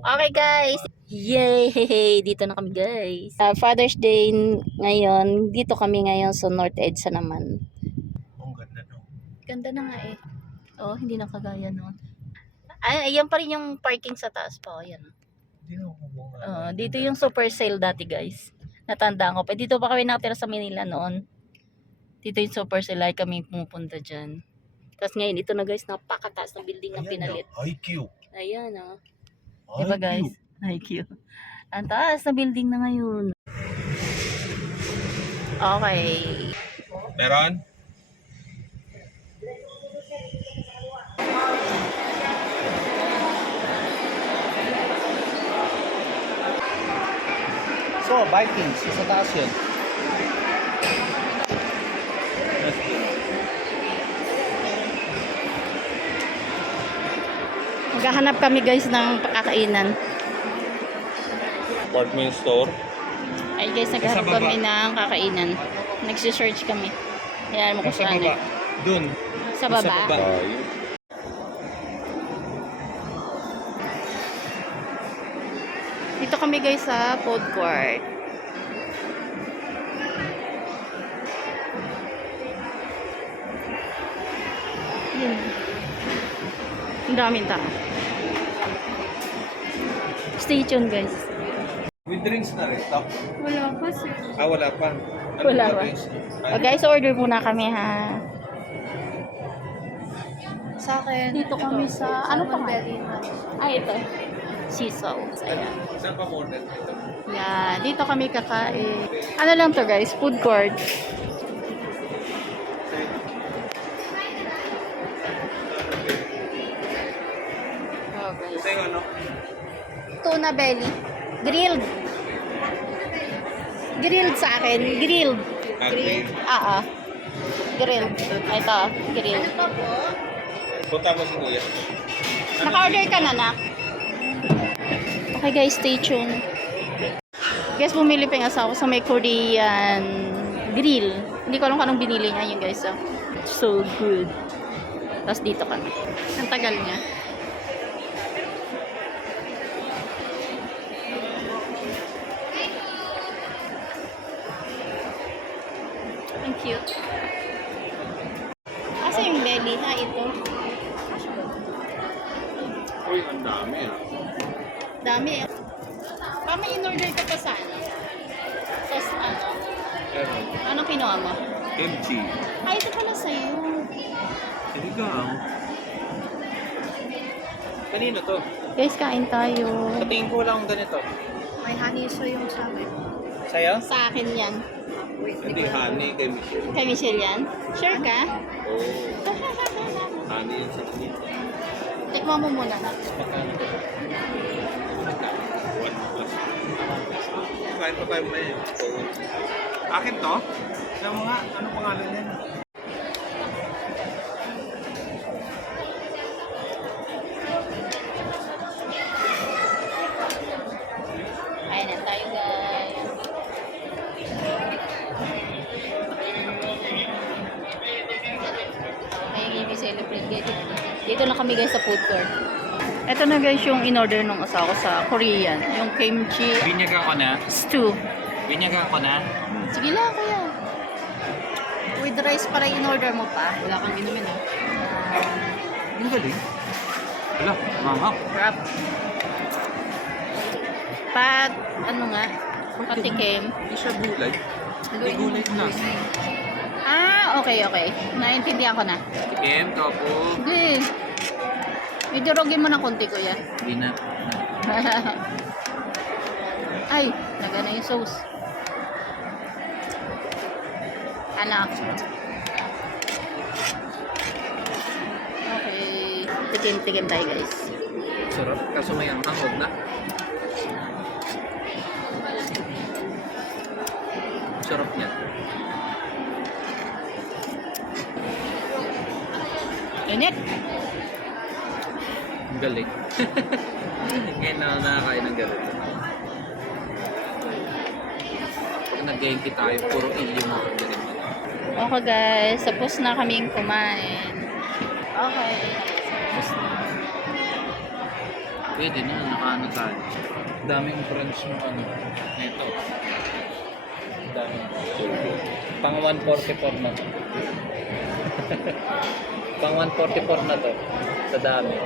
Okay guys, yay! Dito na kami guys. Father's Day ngayon, dito kami ngayon sa North EDSA naman. Ang ganda no. Ganda na nga eh. Oh, hindi na kagaya noon. Ay, ayan pa rin yung parking sa taas pa. Oh, ayan. Hindi na ako Dito yung super sale dati guys. Natandaan ko pa. Dito pa kami nakatira sa Manila noon. Dito yung super sale ay kami pumupunta dyan. Tapos ngayon, ito na guys, napakataas ng building na pinalit. IQ. Ayan oh. Diba guys? IQ. Ang taas na building na ngayon. Okay. Meron? So, Vikings, sa taas yun. Maghahanap kami guys ng kakainan. Apartment store. Ay guys, naghahanap Sa baba. kami ng kakainan. Nagsisearch kami. Ayan mo kung Nasa saan baba. eh. Dun. Sa baba. Dito kami guys sa food court. Yun. Ang daming tao. Stay tuned guys. With drinks na rin. Stop. Wala pa sir. Wala pa. Ano Wala ba pa. drinks? Guys, order muna kami ha. Sa akin, Dito kami sa, ano pa nga? Berry man. Ito. Sisaw. Ayan. Saan pa more than ito? Yan. Dito kami kakain. Ano lang to guys? Food court. Oh, guys. Ito yung ano? Tuna belly. Grilled. Grilled sa akin. Grilled. Grilled? Grilled. Ito. Grilled. Punta mo si Kuya. Naka-order ka na, nak? Okay guys, stay tuned. Guys, bumili pa yung asawa sa may Korean grill. Hindi ko alam kung anong binili niya yun guys. So good. Tapos dito kami. Ang tagal niya. Ang cute. Asa yung belly na ito? Uy, ang dami ah. Dami eh. May in-order ka pa sana? Sauce ano? Pero, Anong kinuha mo? kimchi. Ay, ito pala sa'yo. Hindi ka ah. Kanino to? Guys, kain tayo. Sa tingin ko lang ganito. May honey so yung sa akin. Sa'yo? Sa akin yan. Hindi, honey kay Michelle. Kay Michelle yan. Sure ka? Oh, honey yun sa tingin. Tikman mo muna na. Magkano to? 1 plus. Kain pa tayo may. Akin to? Kaya mo nga, ano pangalan yan? Kain na tayo guys. May celebrate dito. Dito na kami guys sa food court. Ito na guys yung in-order nung asawa ko sa Korean. Yung kimchi Binyagan ko na. stew. Binyagan ko na. Sige lang kuya. With rice para in-order mo pa. Wala kang inumin ah. Ang galing. Wala, mama. Wrap. Pat, ano nga? Patikim. Hindi siya gulay. Hindi gulay na. Okay. Naintindihan ko na. Tikim, topo. Sige. Idurogin mo ng konti, kuya. Hindi na. Ay, naga na yung sauce. Anak. Okay. Tikim tayo, guys. Sarap. Kaso may ang hangog na. Sarap niya. Init. Ang galing. Ngayon na nakakain ng ganito. Pag nag-genki tayo, puro ilyo mga ganito. Okay guys, tapos na kaming kumain. Okay. Tapos na. Pwede na, nakaano tayo. Daming branch ng ano. Ito. Daming. Pang 144 na to. Pang 144 na to. Sa dami.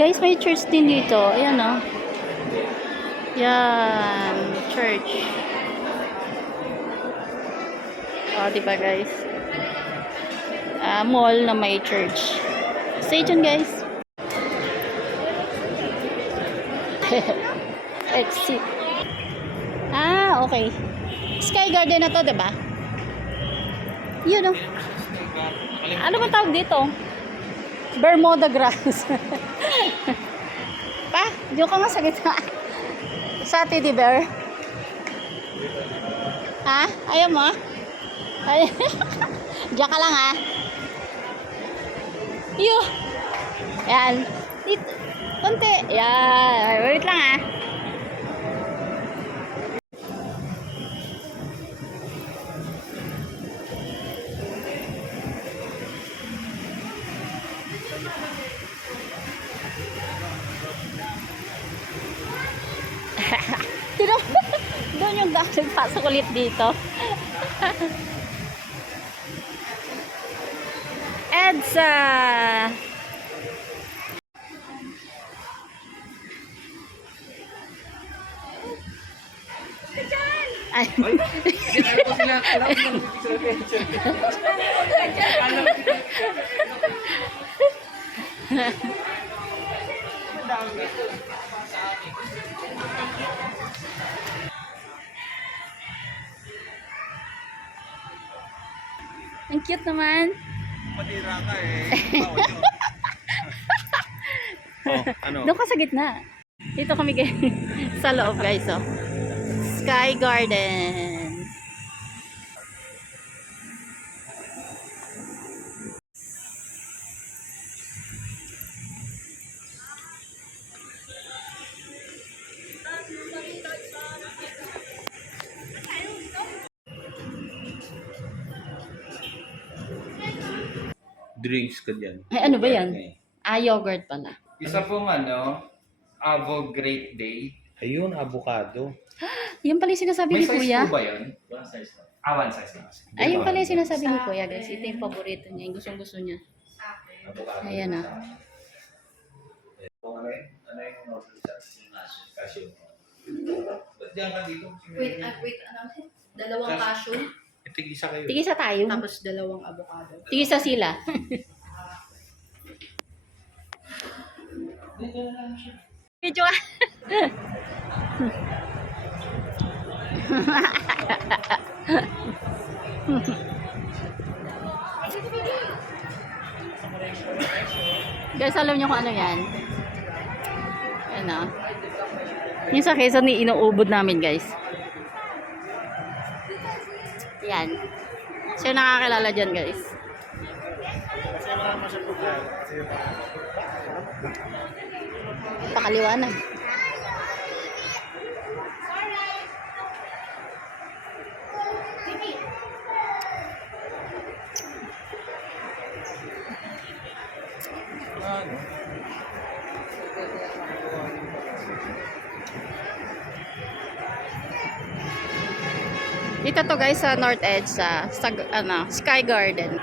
Guys, may church din dito. Ayan o. Yan. Church. O, diba guys? Mall na may church. Stay tuned guys. Exit. Okay. Sky Garden na to, diba? Yun o. Ano ba tawag dito? Bermuda grass. Pa, diyo ka nga sa gitna. Sa teddy bear. Ha? Ayaw mo? Ay. Diyan ka lang ha. Yo. Yan. Dito. Konti. Yan. Wait lang ha. Doon yung nagpasok ulit dito. EDSA! Ay. Ang cute naman. Matira ka eh. Bawal yun. Ano? Doon ka sa gitna. Dito kami sa loob guys. Oh. Sky Garden. Drinks ka dyan. Ay, ano ba yan? Yogurt pala. Isa pong Avo Great Day. Ayun, avocado. Yan pala yung sinasabi May ni size Kuya. po ba yun? One size lang. One size lang. Ayun pala yung sinasabi ni Kuya guys. Ito yung paborito niya. Yung gustong-gusto niya. Avocado. Ayan ah. Ano yung order sa cashew? Ba't diyan ka dito? Wait, ano? Dalawang cashew, Itig-isa kayo. Tigisa tayo. tapos dalawang avocado. Tigisa sila. Video ah. Guys, alam nyo kung ano yan? Yan ah. Yung sa Quezon ni inuubod namin guys. Yan. Siya nakakilala dyan guys. Pakaliwa na. Dito to guys sa North Edge sa Sky Garden.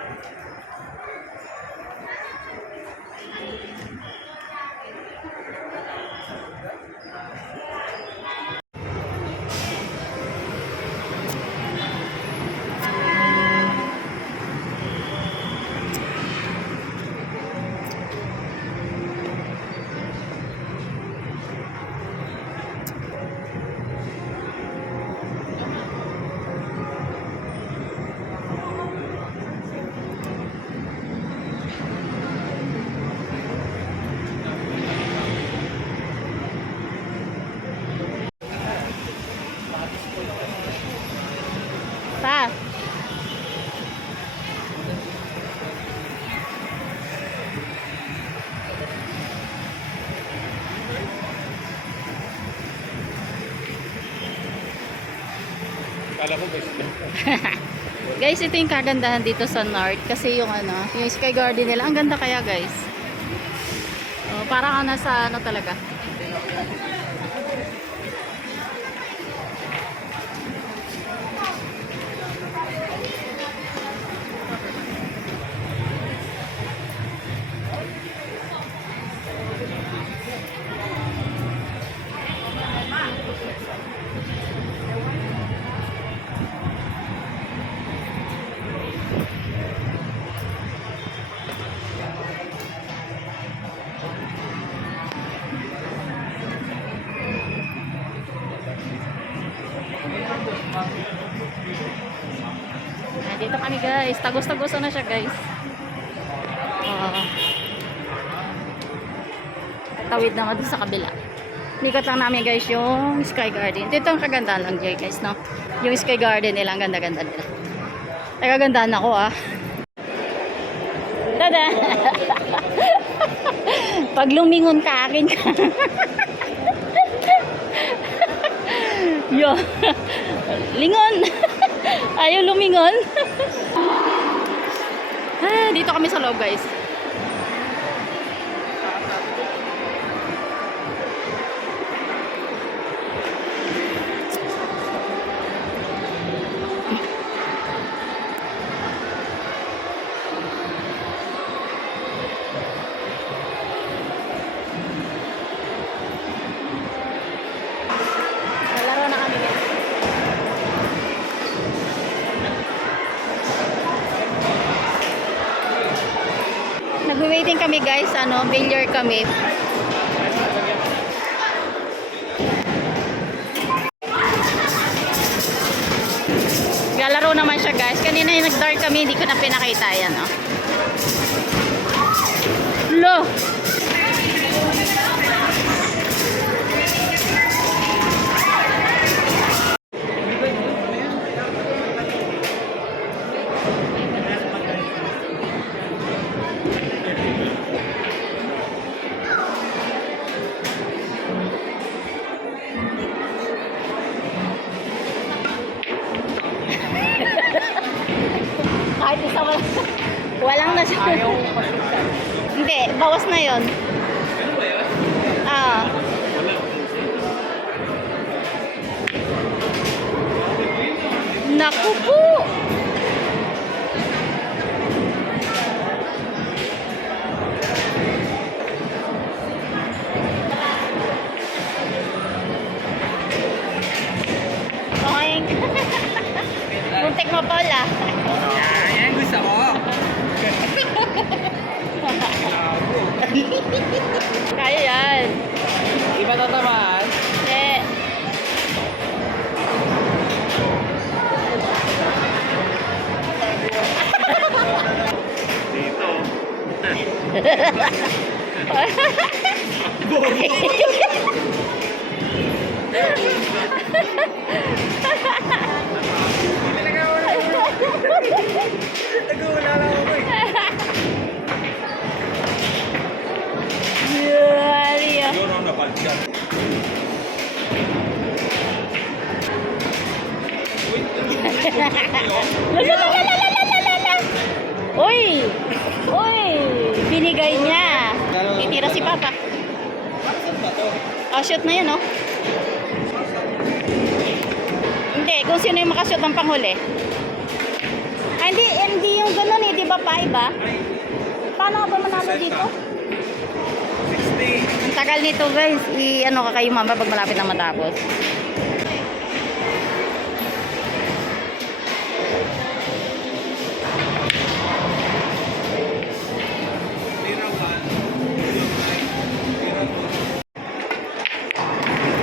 Kala ko best friend ko. Guys, ito yung kagandahan dito sa North kasi yung yung Sky Garden nila, ang ganda kaya guys. Oh, parang nasa talaga. Dito kami guys. Tagos-tagosan na siya guys. Tawid naman doon sa kabila. Nikot lang namin guys yung Sky Garden. Dito ang kagandahan lang dyan guys, no? Yung Sky Garden nila, ang ganda-ganda nila. Ay, kagandahan ako Tada! Pag lumingon ka, akin ka. Yo. Lingon. Ayaw lumingon. Dito kami sa loob guys. Nalaro na kami guys. Nag-waiting kami guys, billiard kami. Galaro naman siya guys. Kanina yung nag-dart kami, hindi ko na pinakita yan, Lo! Kahit isa walang na siya. Hindi, bawas na yon. Ano ba yun? Naku po! Oink! Muntik mo pala. Yan gusto ko. Kaya yan. Iba na naman. Hindi. Dito. Nag-uula lang ako Yali, Yun ang napalsyan. Uy! Uy! Binigay niya. Titira si Papa. Shoot na yun, Hindi, kung sino yung makashoot ng panghuli. Hindi yung ganun di ba pa iba? Paano ka ba manalo dito? 60. Ang tagal nito guys. Ka kayo mama pag malapit na matapos.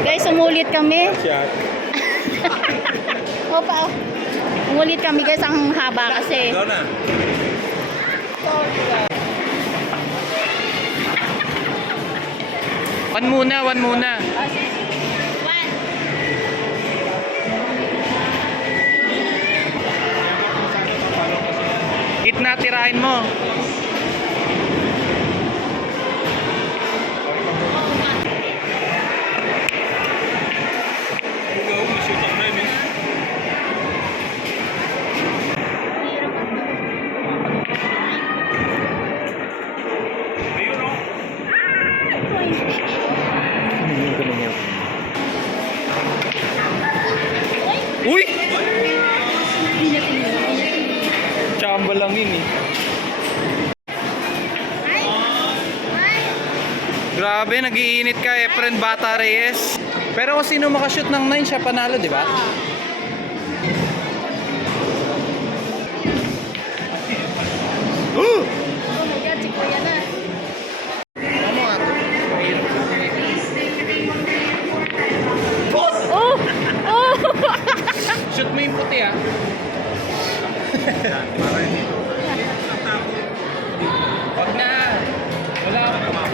Guys, umulit kami. Shot. Opa. Umulit kami guys, ang haba kasi. Ikaw na. One muna. Gitna, tirahin mo. Ikaw, may shoot ako na yun. balangin eh. Grabe, nag-iinit ka, Efren Bata Reyes. Pero kung sino makashoot ng 9, siya panalo, di ba? Oh my God, si Kuya na. Ano nga to? Oh! Oh! Shoot mo yung puti ah. Wag na.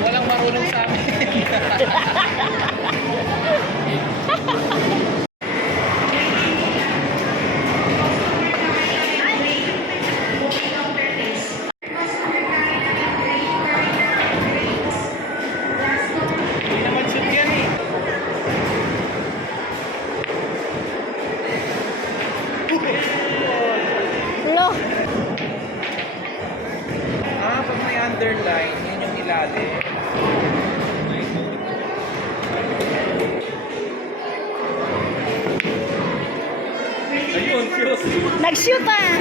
Walang marunong sa amin. Hindi naman shoot yan eh. Lo! Pag may underline, yun yung ilalim. Ayun, shoot. Nag-shoot ah!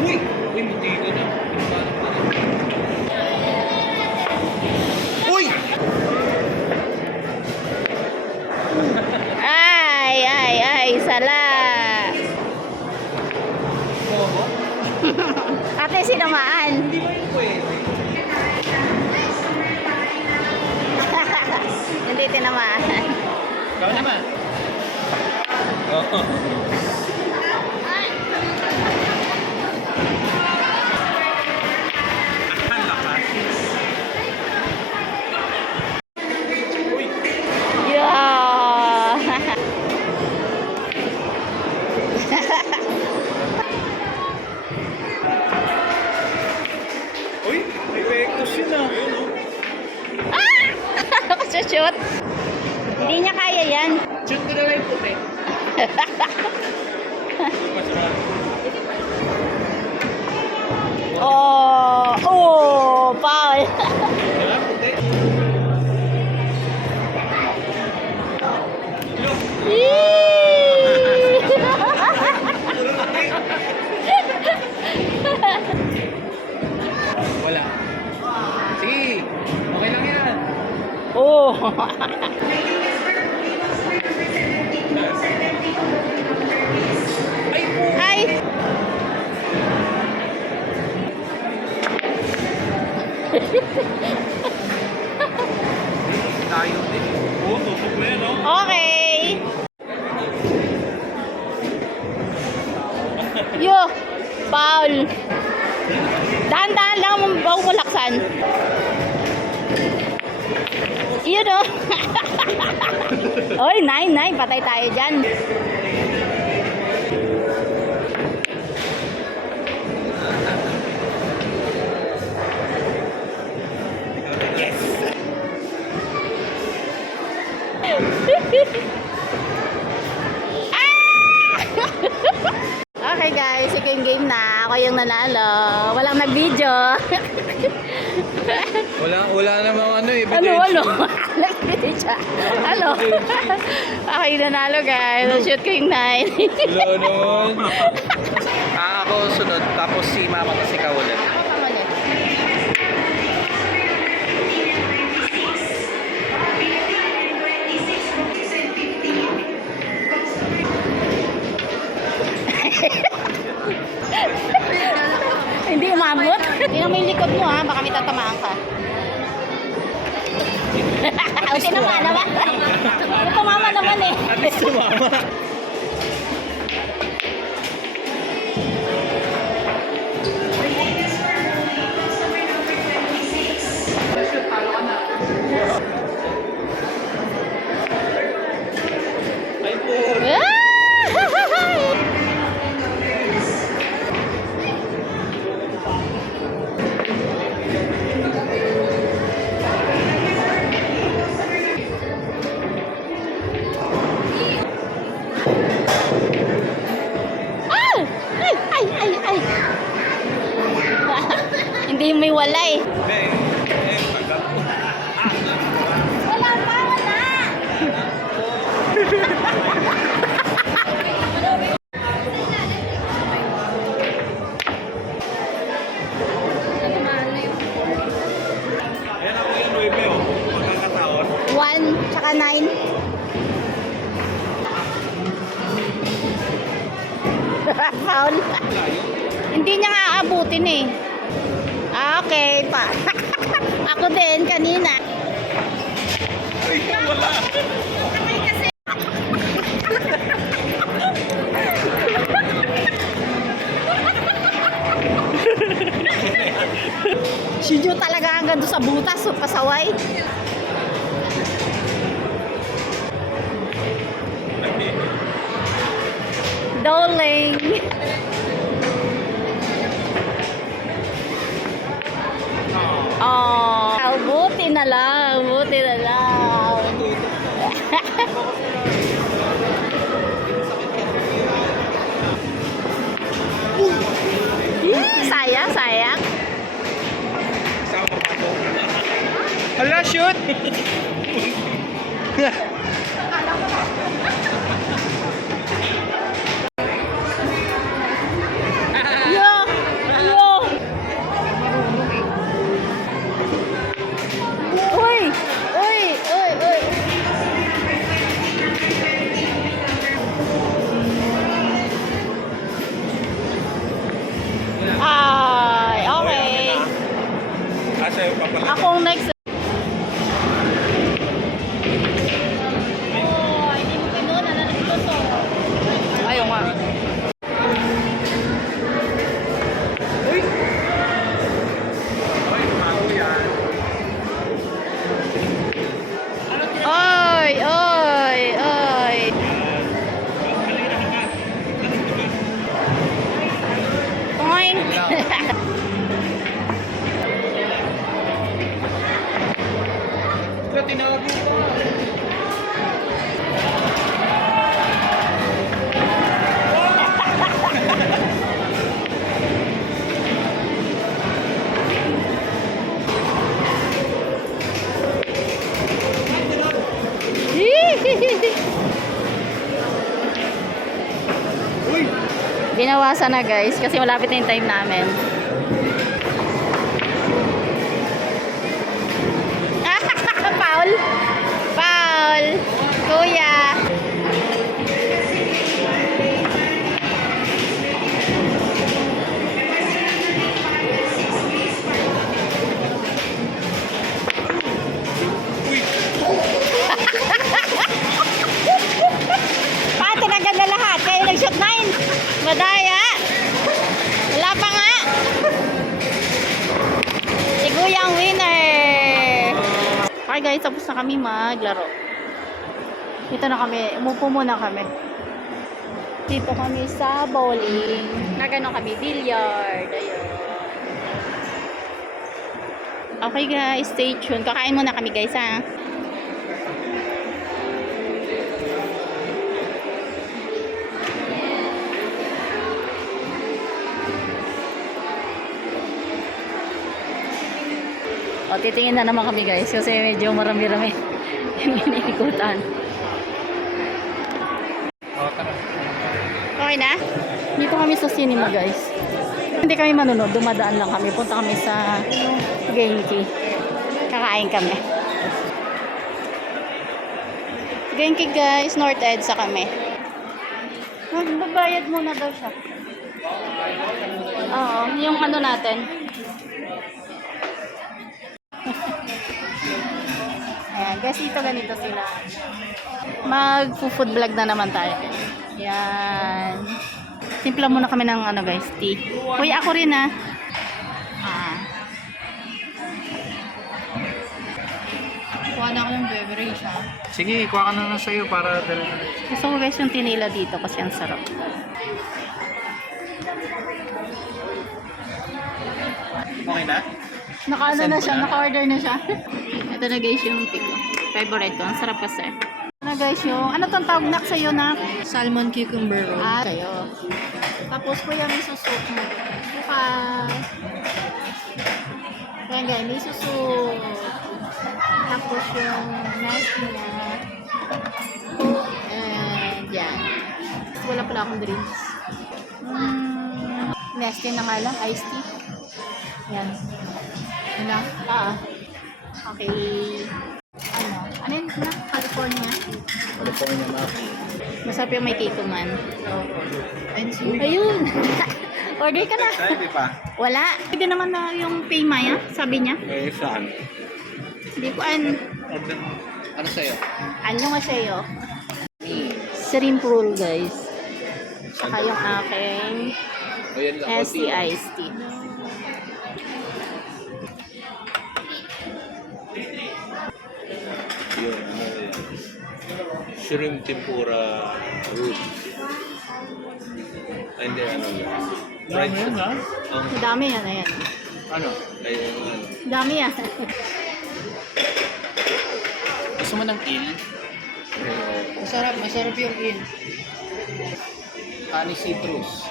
Uy! Uy, muti ko na. Uy! Ay, ay, ay, sala! Bobo? Ate, sinamaan. Hindi ba yun pwede? Hindi tinamaan. Ikaw naman. Oo. Ang lakas. Uy! Yeah! Uy! May vectors yun ah. Ayun oh. Ako shoot. Hindi niya kaya yan. Shoot ko na lang yung puti. Oh! Oh! Foul! Diba? Puti. Wala. Sige. Okay lang yan. Oh! Ay po! Ay! Tayo din. Oo, tutok na yan, no? Okay! Yo! Foul! Dahan-dahan lang huwag mo laksan. Yun o! Oy, 9-9. Patay tayo dyan. Okay guys, ito yung game na. Ako yung nanalo. Walang nag-video. Wala namang ano eh. Ano? Nag-video. Ano? Ako yung nanalo guys. Shoot ko yung 9. Wala naman. Ako sunod. Tapos si mama kasi ikaw ulit. Ako pa ulit. Hindi umabot. Tingnan mo yung likod mo ha, baka may tatamaan ka. O, tinama naman. Tumama naman eh. At least sumama. Ay po. Tsaka 9. Paul. Hindi niya nga aabutin eh. Okay pa. Ako din kanina. Ay, wala. Si Ju talaga hanggang doon sa butas, so pasaway. Darling. Oh, buti na lang, buti na lang. Sayang, sayang. Hala, shoot! Yo! Yo! Uy! Uy! Uy! Uy! Ay, okay. Asa yung papalagay? Akong next. Oh, hindi mo pinuna na nagluto. Ayaw nga. Ay, bago yan. Oy! Oy! Oy! Oink! Wala, tinawag mo pa. Uy! Binawasan na guys kasi malapit na yung time namin. Paul! Paul! Kuya! Pati na lahat. Kayo nag-shoot 9. Madaya. Wala pa nga. Si Kuya ang winner. Okay guys, tapos na kami maglaro. Dito na kami. Umupo muna kami. Dito kami sa bowling. Nagano kami, billiard. Ayun. Okay guys, stay tuned. Kakain muna kami guys ha. O, titingin na naman kami guys kasi medyo marami-rami yung iniikutan. Okay na? Dito kami sa cinema guys. Hindi kami manunod, dumadaan lang kami. Punta kami sa Genki. Kakain kami. Genki guys, North EDSA kami. Magbabayad muna daw siya. Oo, yung ano natin. Ayan, guys, ito ganito sila. Mag-food vlog na naman tayo. Ayan. Simpla muna kami ng ano guys, tea. Uy, ako rin ah. Kuha na ako ng beverage ha. Sige, kuha ka na lang sa'yo para Gusto ko guys yung tinila dito kasi ang sarap. Okay na? Naka-ano na siya, naka-order na siya. Ito na guys yung pico. Favorite ko, ang sarap kasi. Ito na guys yung, ano tong tawag na sa'yo na? Salmon cucumber roll. Ah, kayo. Tapos po yung miso soup mo. Bukas. Ayan guys, miso soup. Tapos yung nasty na. And yan. Wala pala akong drinks. Nasty na nga lang, iced tea. Yan. Wala? Okay. Ano? Ano yun na? California Maki. Masarap yung may kikuman. And so, Ayun! Order ka na. Ay, di pa. Wala. Pwede naman na yung pay Maya, sabi niya. Eh, saan? Hindi ko Order. Ano sa'yo? ano nga sa'yo. Shrimp roll, guys. Saka yung aking O yan lang. SC iced tea. Yun, ano yan? Shrimp tempura root. Ay, hindi, ano yan? Fried Yan ha? Ang, Dami yan, ayan. Ano? ay, ano. Dami yan. Gusto mo ng il? masarap yung in. Honey citrus.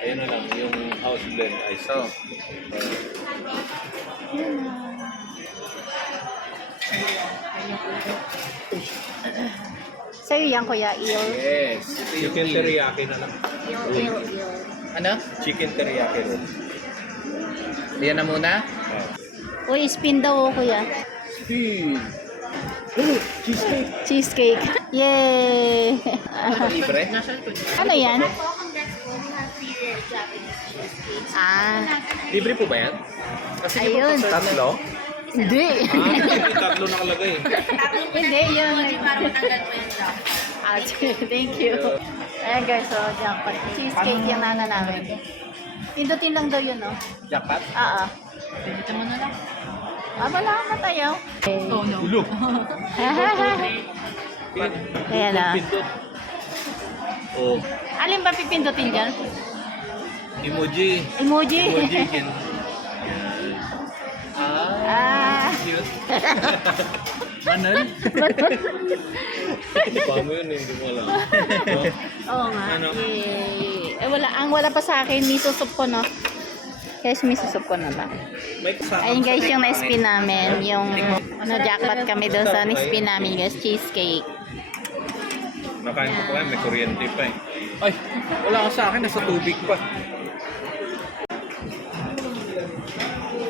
Ayun na lang, yung house blend ice. So, Sa'yo yan, Kuya. Il. yes. Ito yung Chicken il. teriyaki na lang. Il. Ano? Chicken teriyaki roll. Yan na muna? Uy, spin daw, Kuya. Spin. Cheesecake. Yay! Libre? Ano yan? Ah, Libre po ba yan? Kasi di ba Ayun. pa-serve na- Tatlo? hindi. Ah, tatlo nakalagay. Hindi, yun. Ah, thank you. Ayan guys, so jackpot. Cheesecake yung nana namin. Pindutin lang daw yun, no? Jackpot? Oo. Pinita mo na lang. Ah, wala ka tayo. Oh no. Ulo. Ayan na. Pindot. Oh, Alin ba pipindutin dyan? emoji. Emoji. Emoji. Yan. Ah. Cute. Manal? Paano yun, hindi mo alam. No? Oo nga. Ano? Yay. Eh, wala pa sa akin. Miso soup ko, no? Guys, miso soup ko na lang. May kasama. Ayun guys, yung na-spin namin. Yung na-jackpot kami doon sa na-spin namin, guys. Cheesecake. Nakain ko pa yan, may kuryente pa eh. Ay, wala ka sa akin. Nasa tubig pa.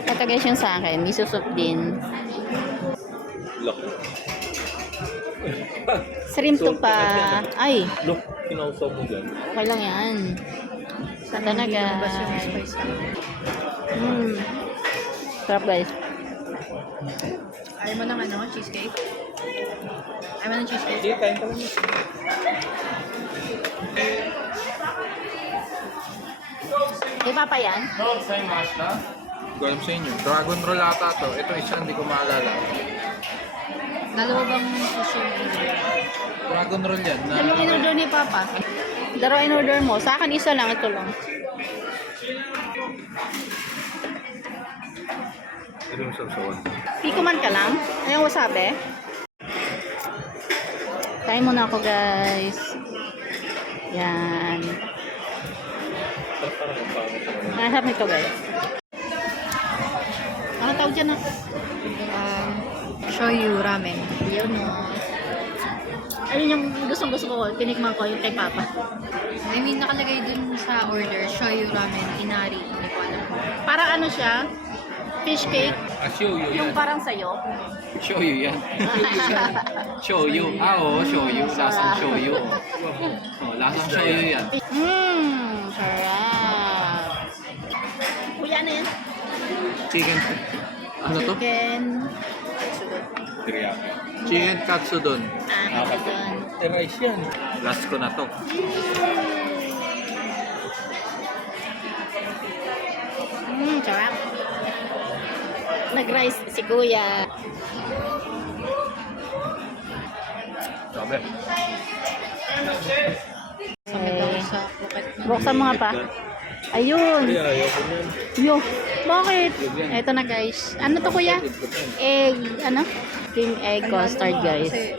Ito guys yung sa akin. Miso soup din. Look. Shrimp to pa. Ay, Look, kinausaw mo dyan. okay lang yan. Ito na Bas yung guys. spice. Sarap guys. Ayaw mo ng ano, cheesecake? Ayaw mo ng cheesecake? Sige, kain ka lang. Iba pa yan? No, same mash na. Hindi ko alam sa inyo. Dragon roll ata to. Ito isa, hindi ko maalala. Dalawa bang sushi? Dragon roll yan. Na, Ano in-order ni Papa? Daro in-order mo. Sa akin isa lang. Ito lang. Ito yung sarsawan. Pikuman ka lang? Ayong wasabi? Kain muna ako guys. Yan. Parang ang pangit sa mga. Masarap nito guys. Ano tawag dyan ah? Shoyu ramen. Yun o. Ayun yung gustong-gusto ko. Tinikman ko yung kay Papa. I mean, nakalagay dun sa order, shoyu ramen, inari. Hindi ko alam. Parang ano siya? Fish cake. shoyu Yung yan. parang sayo. Shoyu yan. Shoyu. Ah, oo, shoyu. Lasang shoyu. Oh, lasang shoyu yan. Sarap. Kuya, ano yan? Chicken. Ano to? Chicken. Teriyaki. Chicken katsudon. Ah, chicken. Rice yan. Last ko na to. Sarap. Nag-rice si Kuya. Sabi. Samid ako sa pocket mo. Buksan mo nga pa. Ayun. Ay, ayaw ko yan. Yo, bakit? Ito na guys. Ano to Kuya? Egg, ano? Cream egg custard guys. Kasi,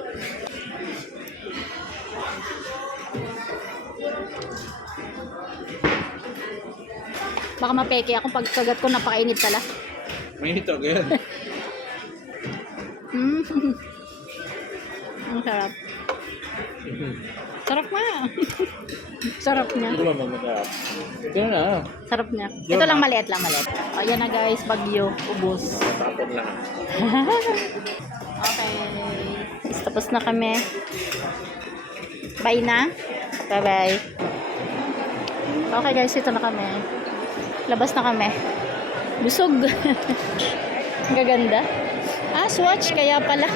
Baka mapeke ako pag kagat ko napakainit pala. May hito yan. Mm. Ang sarap. Sarap nga. Sarap niya. Ito naman masarap. Ito na. Sarap niya. Ito lang maliit lang maliit. Ayan na guys, bagyo, ubos. Tapon lahat. Okay. Tapos na kami. Bye na. Bye-bye. Okay guys, ito na kami. Labas na kami. Busog. Ang gaganda. Ah, Swatch. Kaya pala.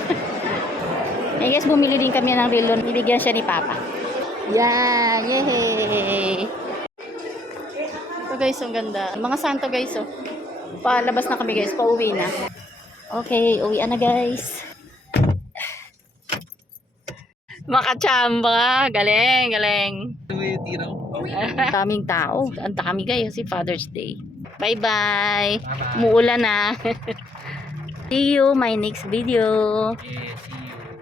Eh guys, bumili din kami ng relo. Ibigyan siya ni Papa. Yan. Yay! Ito guys, ang ganda. Mga santo guys, oh. Palabas na kami guys. Pauwi na. Okay, uwian na guys. Makachamba. Galing, galing. Daming tao. Ang dami guys. Si Father's Day. Bye-bye. Umuulan na. See you my next video. Yes,